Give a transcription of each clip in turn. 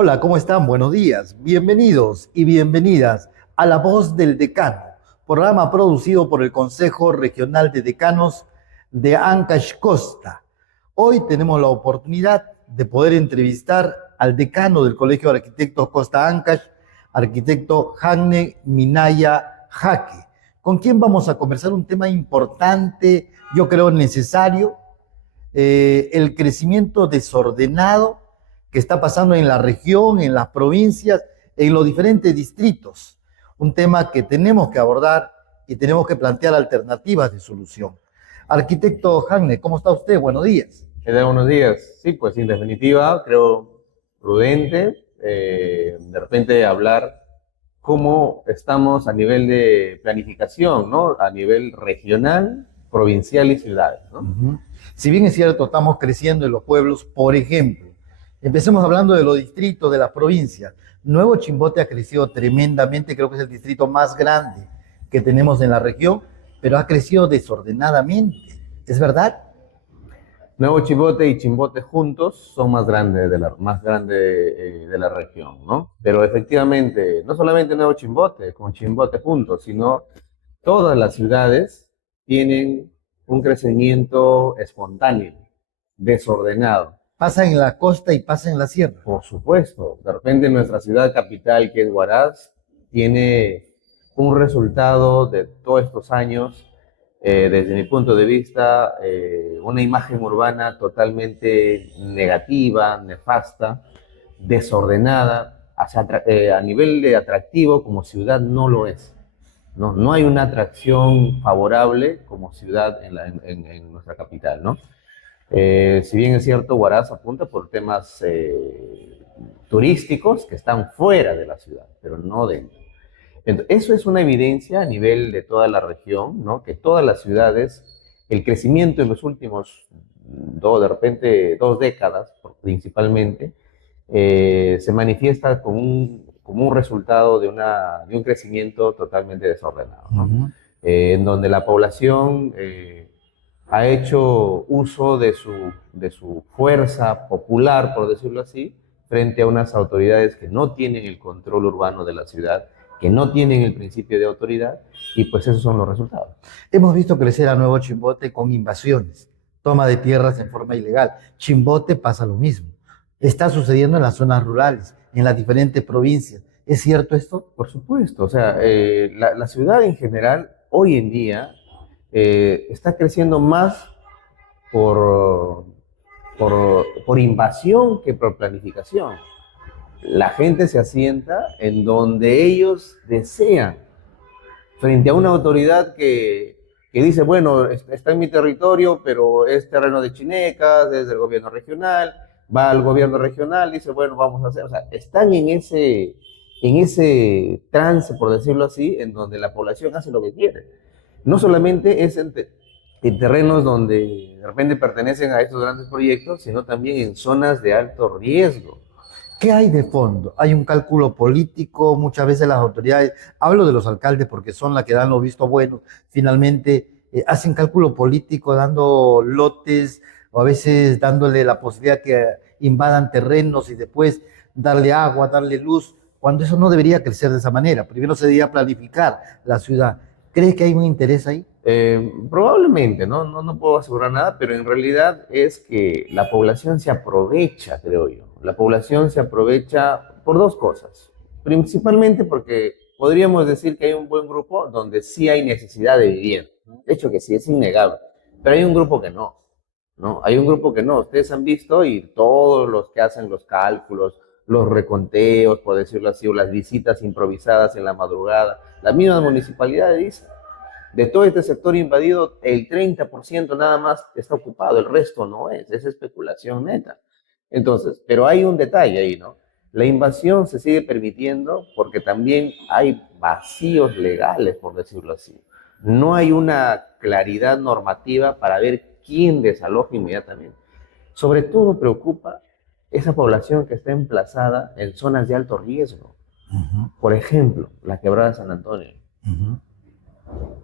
Hola, ¿cómo están? Buenos días. Bienvenidos y bienvenidas a La Voz del Decano, programa producido por el Consejo Regional de Decanos de Ancash Costa. Hoy tenemos la oportunidad de poder entrevistar al decano del Colegio de Arquitectos Costa Ancash, arquitecto Jaime Minaya Jaque, con quien vamos a conversar un tema importante, yo creo necesario, el crecimiento desordenado que está pasando en la región, en las provincias, en los diferentes distritos. Un tema que tenemos que abordar y tenemos que plantear alternativas de solución. Arquitecto Jaime, ¿cómo está usted? Buenos días. ¿Qué tal? Buenos días. Sí, pues en definitiva, creo prudente de repente hablar cómo estamos a nivel de planificación, ¿no? A nivel regional, provincial y ciudades, ¿no? Si bien es cierto, estamos creciendo en los pueblos, por ejemplo, empecemos hablando de los distritos, de las provincias. Nuevo Chimbote ha crecido tremendamente, creo que es el distrito más grande que tenemos en la región, pero ha crecido desordenadamente. ¿Es verdad? Nuevo Chimbote y Chimbote juntos son más grandes de la región, ¿no? Pero efectivamente, no solamente Nuevo Chimbote con Chimbote juntos, sino todas las ciudades tienen un crecimiento espontáneo, desordenado. Pasa en la costa y pasa en la sierra. Por supuesto, de repente nuestra ciudad capital, que es Huaraz, tiene un resultado de todos estos años, desde mi punto de vista, una imagen urbana totalmente negativa, nefasta, desordenada, a nivel de atractivo como ciudad no lo es. No, no hay una atracción favorable como ciudad en nuestra capital, ¿no? Si bien es cierto, Huaraz apunta por temas turísticos que están fuera de la ciudad, pero no dentro. Entonces, eso es una evidencia a nivel de toda la región, ¿no? Que todas las ciudades, el crecimiento en los últimos de repente 2 décadas principalmente, se manifiesta como un resultado de un crecimiento totalmente desordenado, ¿no? En donde la población ha hecho uso de su fuerza popular, por decirlo así, frente a unas autoridades que no tienen el control urbano de la ciudad, que no tienen el principio de autoridad, y pues esos son los resultados. Hemos visto crecer a Nuevo Chimbote con invasiones, toma de tierras en forma ilegal. Chimbote pasa lo mismo. Está sucediendo en las zonas rurales, en las diferentes provincias. ¿Es cierto esto? Por supuesto, o sea, la ciudad en general, hoy en día, está creciendo más por, por invasión que por planificación. La gente se asienta en donde ellos desean, frente a una autoridad que dice, bueno, está en mi territorio, pero es terreno de Chinecas, es del gobierno regional, va al gobierno regional, dice, bueno, vamos a hacer, o sea, están en ese trance, por decirlo así, en donde la población hace lo que quiere. No solamente es en terrenos donde de repente pertenecen a estos grandes proyectos, sino también en zonas de alto riesgo. ¿Qué hay de fondo? Hay un cálculo político, muchas veces las autoridades, hablo de los alcaldes porque son las que dan los vistos buenos, finalmente hacen cálculo político dando lotes o a veces dándole la posibilidad que invadan terrenos y después darle agua, darle luz, cuando eso no debería crecer de esa manera. Primero se debería planificar la ciudad. ¿Crees que hay un interés ahí? Probablemente, no puedo asegurar nada, pero en realidad es que la población se aprovecha, creo yo. La población se aprovecha por dos cosas. Principalmente porque podríamos decir que hay un buen grupo donde sí hay necesidad de vivienda. De hecho que sí, es innegable. Pero hay un grupo que no, ¿no? Hay un grupo que no. Ustedes han visto y todos los que hacen los cálculos, los reconteos, por decirlo así, o las visitas improvisadas en la madrugada, la misma municipalidad dice de todo este sector invadido, el 30% nada más está ocupado, el resto no es especulación neta. Entonces, pero hay un detalle ahí, ¿no? La invasión se sigue permitiendo porque también hay vacíos legales, por decirlo así. No hay una claridad normativa para ver quién desaloja inmediatamente. Sobre todo preocupa esa población que está emplazada en zonas de alto riesgo. Uh -huh. Por ejemplo, la quebrada de San Antonio. Uh -huh.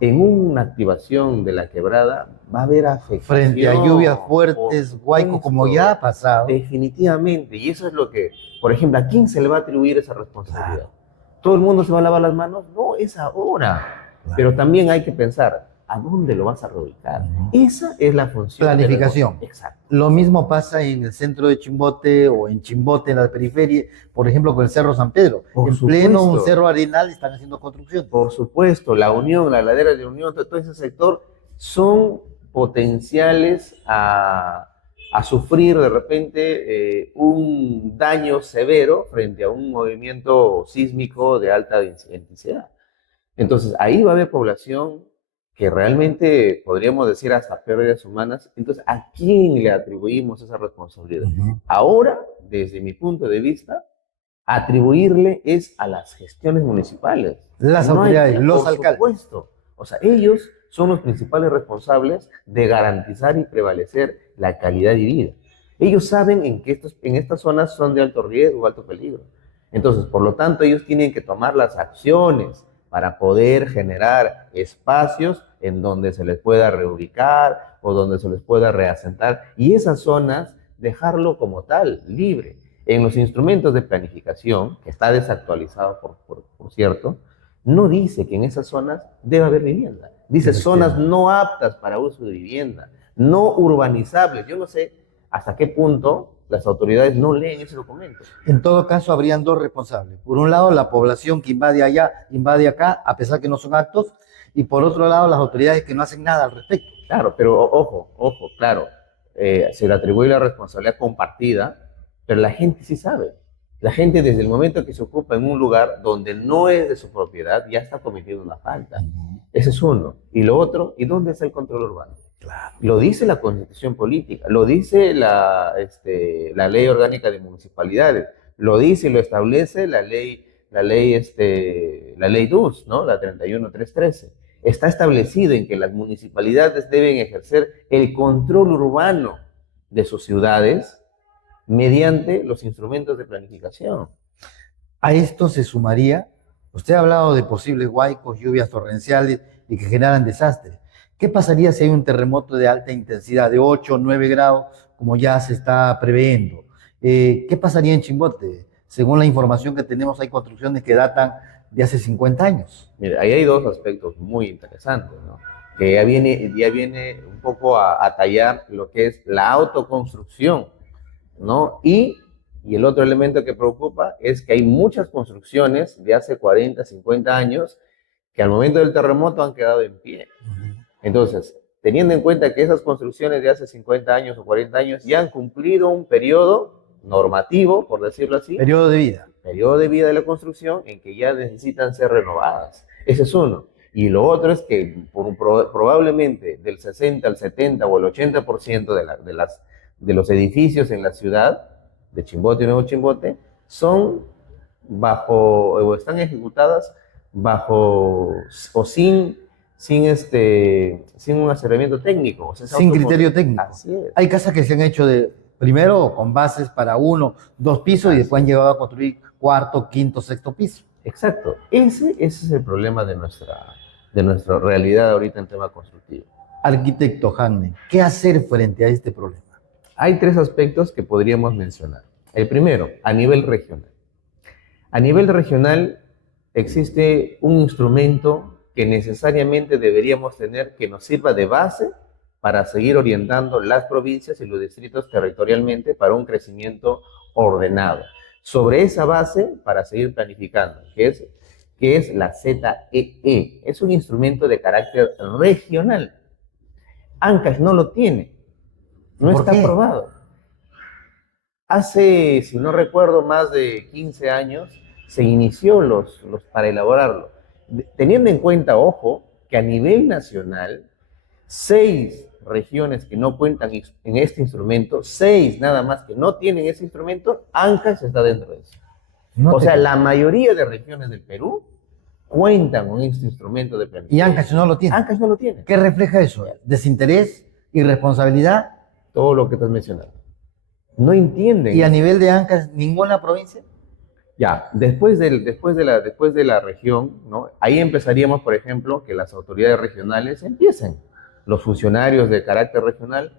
en una activación de la quebrada va a haber afectación. Frente a lluvias fuertes, por Guayco, como ya ha pasado. Definitivamente, y eso es lo que, por ejemplo, ¿a quién se le va a atribuir esa responsabilidad? Claro. ¿Todo el mundo se va a lavar las manos? No, es ahora. Claro. Pero también hay que pensar, ¿a dónde lo vas a reubicar? Esa es la función. Planificación. Exacto. Lo mismo pasa en el centro de Chimbote o en Chimbote, en la periferia, por ejemplo, con el Cerro San Pedro. Por En pleno un supuesto. cerro arenal están haciendo construcción. Por supuesto, la Unión, la ladera de Unión, todo ese sector son potenciales a sufrir de repente un daño severo frente a un movimiento sísmico de alta intensidad. Entonces, ahí va a haber población que realmente podríamos decir hasta pérdidas humanas. Entonces, ¿a quién le atribuimos esa responsabilidad? Ahora, desde mi punto de vista, atribuirle es a las gestiones municipales. Las autoridades, los alcaldes. Por supuesto. O sea, ellos son los principales responsables de garantizar y prevalecer la calidad de vida. Ellos saben en estas zonas son de alto riesgo, alto peligro. Entonces, por lo tanto, ellos tienen que tomar las acciones para poder generar espacios en donde se les pueda reubicar o donde se les pueda reasentar, y esas zonas dejarlo como tal, libre. En los instrumentos de planificación, que está desactualizado por cierto, no dice que en esas zonas debe haber vivienda. Dice zonas no aptas para uso de vivienda, no urbanizables. Yo no sé hasta qué punto las autoridades no leen ese documento. En todo caso, habrían dos responsables. Por un lado, la población que invade allá, invade acá, a pesar que no son actos, y por otro lado, las autoridades que no hacen nada al respecto. Claro, pero ojo, claro, se le atribuye la responsabilidad compartida, pero la gente sí sabe. La gente desde el momento que se ocupa en un lugar donde no es de su propiedad, ya está cometiendo una falta. Ese es uno. Y lo otro, ¿y dónde está el control urbano? Claro. Lo dice la Constitución Política, lo dice la Ley Orgánica de Municipalidades, lo dice y lo establece la ley DUS, ¿no? La 31313. Está establecido en que las municipalidades deben ejercer el control urbano de sus ciudades mediante los instrumentos de planificación. A esto se sumaría, usted ha hablado de posibles huaicos, lluvias torrenciales y que generan desastres. ¿Qué pasaría si hay un terremoto de alta intensidad, de 8 o 9 grados, como ya se está previendo? ¿Qué pasaría en Chimbote? Según la información que tenemos, hay construcciones que datan de hace 50 años. Mire, ahí hay dos aspectos muy interesantes, ¿no? Que ya viene un poco a tallar lo que es la autoconstrucción, ¿no? Y el otro elemento que preocupa es que hay muchas construcciones de hace 40, 50 años que al momento del terremoto han quedado en pie. Entonces, teniendo en cuenta que esas construcciones de hace 50 años o 40 años ya han cumplido un periodo normativo, por decirlo así. Periodo de vida. Periodo de vida de la construcción en que ya necesitan ser renovadas. Ese es uno. Y lo otro es que probablemente del 60 al 70 o el 80% de los edificios en la ciudad de Chimbote y Nuevo Chimbote son o están ejecutadas bajo o sin un asesoramiento técnico. O sea, sin criterio técnico. Así es. Hay casas que se han hecho primero con bases para 1, 2 pisos y después han llegado a construir cuarto, quinto, sexto piso. Exacto. Ese es el problema de nuestra realidad ahorita en tema constructivo. Arquitecto Hanne, ¿qué hacer frente a este problema? Hay 3 aspectos que podríamos mencionar. El primero, a nivel regional. A nivel regional existe un instrumento que necesariamente deberíamos tener que nos sirva de base para seguir orientando las provincias y los distritos territorialmente para un crecimiento ordenado. Sobre esa base, para seguir planificando, que es la ZEE. Es un instrumento de carácter regional. Ancash no lo tiene. No está aprobado. Hace, si no recuerdo, más de 15 años se inició para elaborarlo. Teniendo en cuenta, ojo, que a nivel nacional, 6 regiones que no cuentan en este instrumento, 6 nada más que no tienen ese instrumento, Ancash está dentro de eso. O sea, la mayoría de regiones del Perú cuentan con este instrumento de planificación. ¿Y Ancash no lo tiene? Ancash no lo tiene. ¿Qué refleja eso? ¿Desinterés? ¿Irresponsabilidad? Todo lo que estás mencionando. No entienden. ¿Y a nivel de Ancash ninguna provincia? Ya, después de la región, ¿no? Ahí empezaríamos, por ejemplo, que las autoridades regionales empiecen, los funcionarios de carácter regional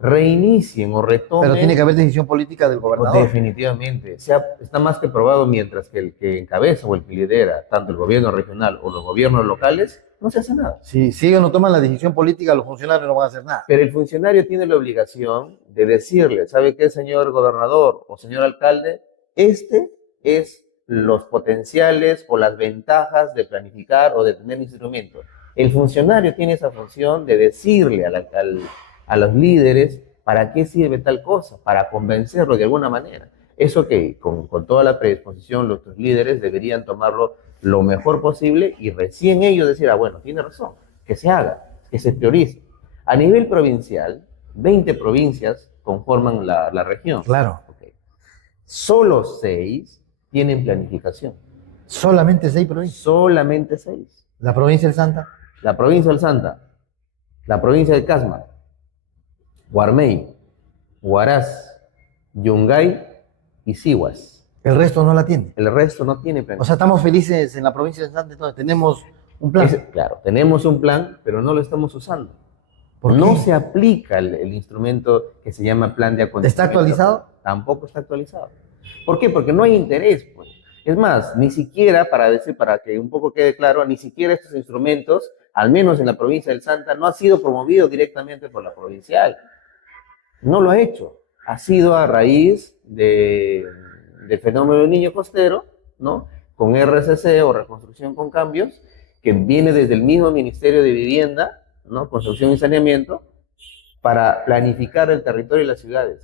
reinicien o Pero tiene que retomen. haber decisión política del gobernador. Definitivamente, está más que probado mientras que el que encabeza o el que lidera tanto el gobierno regional o los gobiernos locales, no se hace nada. Si ellos no toman la decisión política, los funcionarios no van a hacer nada. Pero el funcionario tiene la obligación de decirle, ¿sabe qué, señor gobernador o señor alcalde? Este es los potenciales o las ventajas de planificar o de tener instrumentos. El funcionario tiene esa función de decirle a los líderes para qué sirve tal cosa, para convencerlo de alguna manera. Eso que con toda la predisposición los líderes deberían tomarlo lo mejor posible y recién ellos decir, ah, bueno, tiene razón, que se haga, que se priorice. A nivel provincial, 20 provincias conforman la región. Claro. Okay. Solo 6 tienen planificación. Solamente 6 provincias. Solamente 6. La provincia del Santa. La provincia del Santa, la provincia de Casma, Guarmey, Huaraz, Yungay y Sihuas. El resto no la tiene. El resto no tiene O planificación. sea, estamos felices en la provincia del Santa, entonces tenemos un plan. Claro, tenemos un plan, pero no lo estamos usando. ¿Por No qué? se aplica el instrumento que se llama plan de acontecimiento. ¿Está actualizado? Tampoco está actualizado. ¿Por qué? Porque no hay interés, pues. Es más, ni siquiera, para que un poco quede claro, ni siquiera estos instrumentos, al menos en la provincia del Santa, no ha sido promovido directamente por la provincial. No lo ha hecho. Ha sido a raíz del fenómeno del niño costero, ¿no? Con RCC o Reconstrucción con Cambios, que viene desde el mismo Ministerio de Vivienda, ¿no? Construcción y Saneamiento, para planificar el territorio y las ciudades.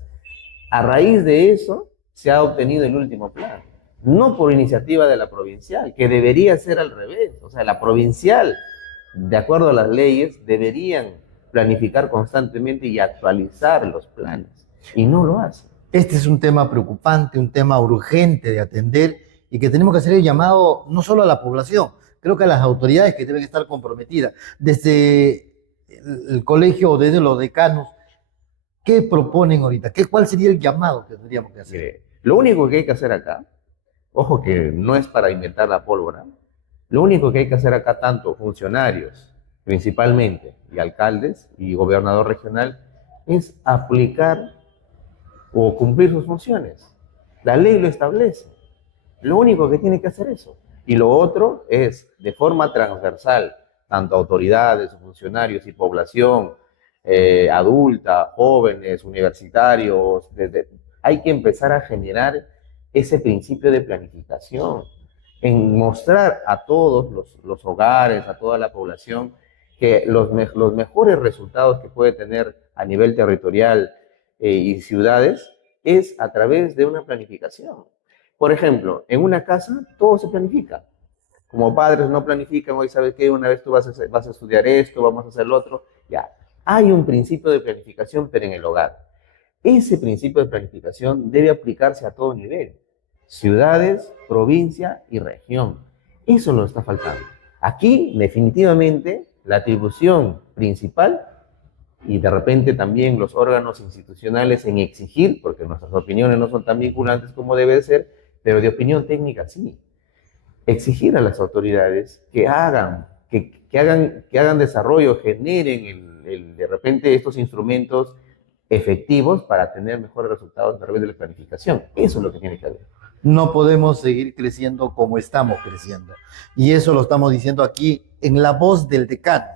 A raíz de eso se ha obtenido el último plan, no por iniciativa de la provincial, que debería ser al revés. O sea, la provincial, de acuerdo a las leyes, deberían planificar constantemente y actualizar los planes, y no lo hacen. Este es un tema preocupante, un tema urgente de atender y que tenemos que hacer el llamado no solo a la población, creo que a las autoridades que deben estar comprometidas, desde el colegio o desde los decanos. ¿Qué proponen ahorita? ¿Cuál sería el llamado que tendríamos que hacer? Mire, lo único que hay que hacer acá, ojo que no es para inventar la pólvora, lo único que hay que hacer acá, tanto funcionarios principalmente, y alcaldes y gobernador regional, es aplicar o cumplir sus funciones. La ley lo establece. Lo único que tiene que hacer eso. Y lo otro es, de forma transversal, tanto autoridades, funcionarios y población adulta, jóvenes, universitarios, hay que empezar a generar ese principio de planificación, en mostrar a todos los hogares, a toda la población, que los mejores resultados que puede tener a nivel territorial y ciudades es a través de una planificación. Por ejemplo, en una casa todo se planifica. Como padres no planifican, hoy sabes que una vez tú vas a estudiar esto, vamos a hacer lo otro, ya. Hay un principio de planificación, pero en el hogar. Ese principio de planificación debe aplicarse a todo nivel. Ciudades, provincia y región. Eso nos está faltando. Aquí, definitivamente, la atribución principal y de repente también los órganos institucionales en exigir, porque nuestras opiniones no son tan vinculantes como debe ser, pero de opinión técnica sí. Exigir a las autoridades que hagan desarrollo, generen de repente estos instrumentos efectivos para tener mejores resultados a través de la planificación. Eso es lo que tiene que haber. No podemos seguir creciendo como estamos creciendo. Y eso lo estamos diciendo aquí en La Voz del Decano.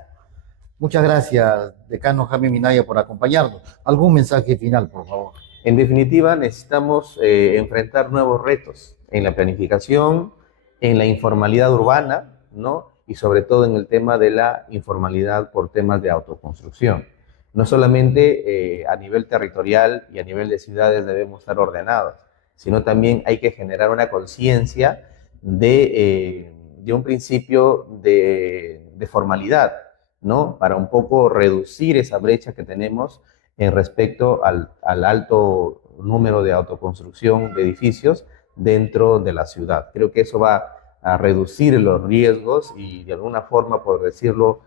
Muchas gracias, decano Jaime Minaya, por acompañarnos. ¿Algún mensaje final, por favor? En definitiva, necesitamos enfrentar nuevos retos en la planificación, en la informalidad urbana, ¿no? Y sobre todo en el tema de la informalidad por temas de autoconstrucción. No solamente a nivel territorial y a nivel de ciudades debemos estar ordenados, sino también hay que generar una conciencia de un principio de formalidad, ¿no? Para un poco reducir esa brecha que tenemos en respecto al alto número de autoconstrucción de edificios dentro de la ciudad. Creo que eso va a reducir los riesgos y de alguna forma, por decirlo,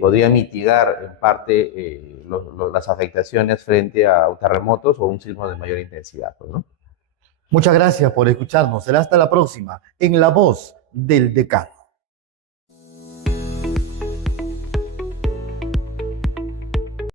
podría mitigar en parte las afectaciones frente a terremotos o un sismo de mayor intensidad, pues, ¿no? Muchas gracias por escucharnos. Será hasta la próxima en La Voz del Decano.